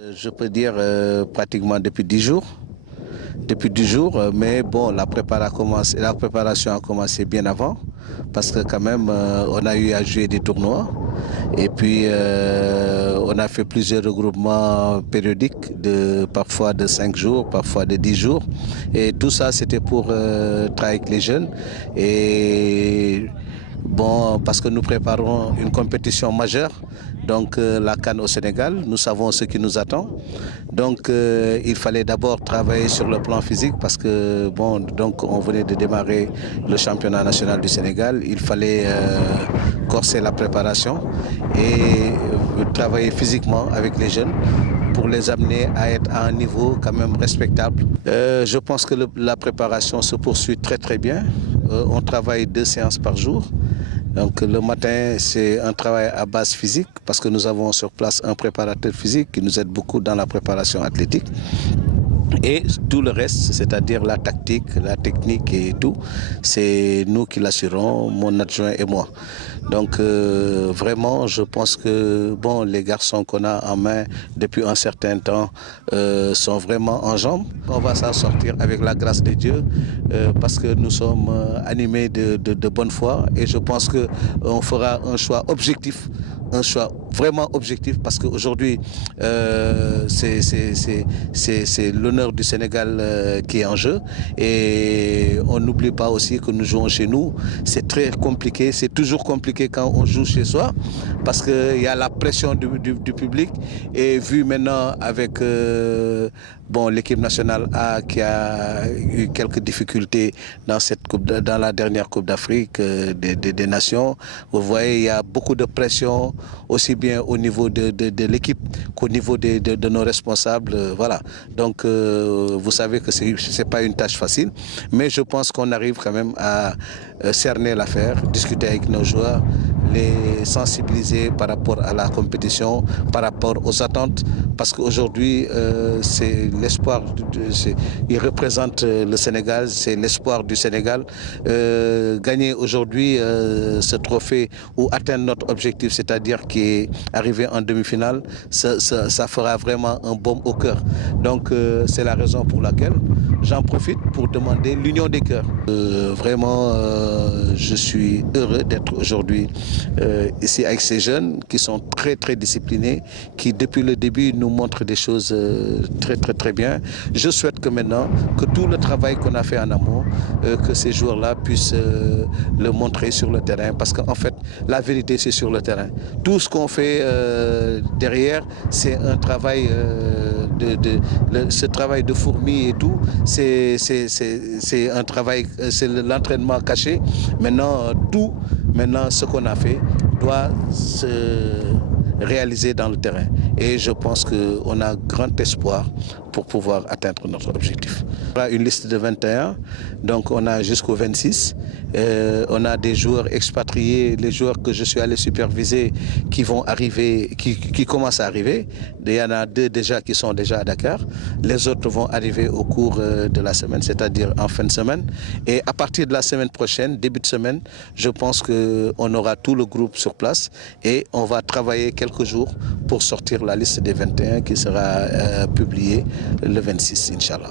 Je peux dire pratiquement depuis 10 jours. Depuis 10 jours, mais bon, la préparation a commencé bien avant parce que quand même, on a eu à jouer des tournois et puis on a fait plusieurs regroupements périodiques, parfois de 5 jours, parfois de 10 jours. Et tout ça, c'était pour travailler avec les jeunes. Et bon, parce que nous préparons une compétition majeure, donc la CAN au Sénégal, nous savons ce qui nous attend. Donc il fallait d'abord travailler sur le plan physique parce que bon, donc on venait de démarrer le championnat national du Sénégal. Il fallait corser la préparation et travailler physiquement avec les jeunes pour les amener à être à un niveau quand même respectable. Je pense que la préparation se poursuit très bien. On travaille 2 séances par jour. Donc le matin, c'est un travail à base physique parce que nous avons sur place un préparateur physique qui nous aide beaucoup dans la préparation athlétique. Et tout le reste, c'est-à-dire la tactique, la technique et tout, c'est nous qui l'assurons, mon adjoint et moi. Donc vraiment, je pense que bon, les garçons qu'on a en main depuis un certain temps sont vraiment en jambes. On va s'en sortir avec la grâce de Dieu parce que nous sommes animés de bonne foi et je pense qu'on fera un choix objectif. Un choix vraiment objectif parce qu'aujourd'hui, c'est l'honneur du Sénégal qui est en jeu et on n'oublie pas aussi que nous jouons chez nous. C'est très compliqué, c'est toujours compliqué quand on joue chez soi parce qu'il y a la pression du public et vu maintenant avec bon, l'équipe nationale A qui a eu quelques difficultés dans la dernière Coupe d'Afrique des Nations, vous voyez, il y a beaucoup de pression aussi bien au niveau de l'équipe qu'au niveau de nos responsables. Voilà. Donc, vous savez que ce n'est pas une tâche facile, mais je pense qu'on arrive quand même à cerner l'affaire, discuter avec nos joueurs, les sensibiliser par rapport à la compétition, par rapport aux attentes, parce qu'aujourd'hui, c'est l'espoir, il représente le Sénégal, c'est l'espoir du Sénégal. Gagner aujourd'hui ce trophée ou atteindre notre objectif, c'est-à-dire qui est arrivé en demi-finale, ça fera vraiment un baume au cœur. Donc c'est la raison pour laquelle j'en profite pour demander l'union des cœurs. Vraiment, je suis heureux d'être aujourd'hui ici avec ces jeunes qui sont très disciplinés, qui depuis le début nous montrent des choses très bien. Je souhaite que maintenant, que tout le travail qu'on a fait en amont, que ces joueurs-là puissent le montrer sur le terrain, parce qu'en fait, la vérité, c'est sur le terrain. Tout ce qu'on fait derrière, c'est un travail, ce travail de fourmi et tout, c'est un travail, c'est l'entraînement caché. Maintenant, ce qu'on a fait doit se réaliser dans le terrain. Et je pense qu'on a grand espoir pour pouvoir atteindre notre objectif. On a une liste de 21, donc on a jusqu'au 26. On a des joueurs expatriés, les joueurs que je suis allé superviser qui vont arriver, qui commencent à arriver. Il y en a 2 déjà qui sont déjà à Dakar. Les autres vont arriver au cours de la semaine, c'est-à-dire en fin de semaine. Et à partir de la semaine prochaine, début de semaine, je pense qu'on aura tout le groupe sur place et on va travailler quelques jours pour sortir la liste des 21 qui sera publiée le 26, Inch'Allah.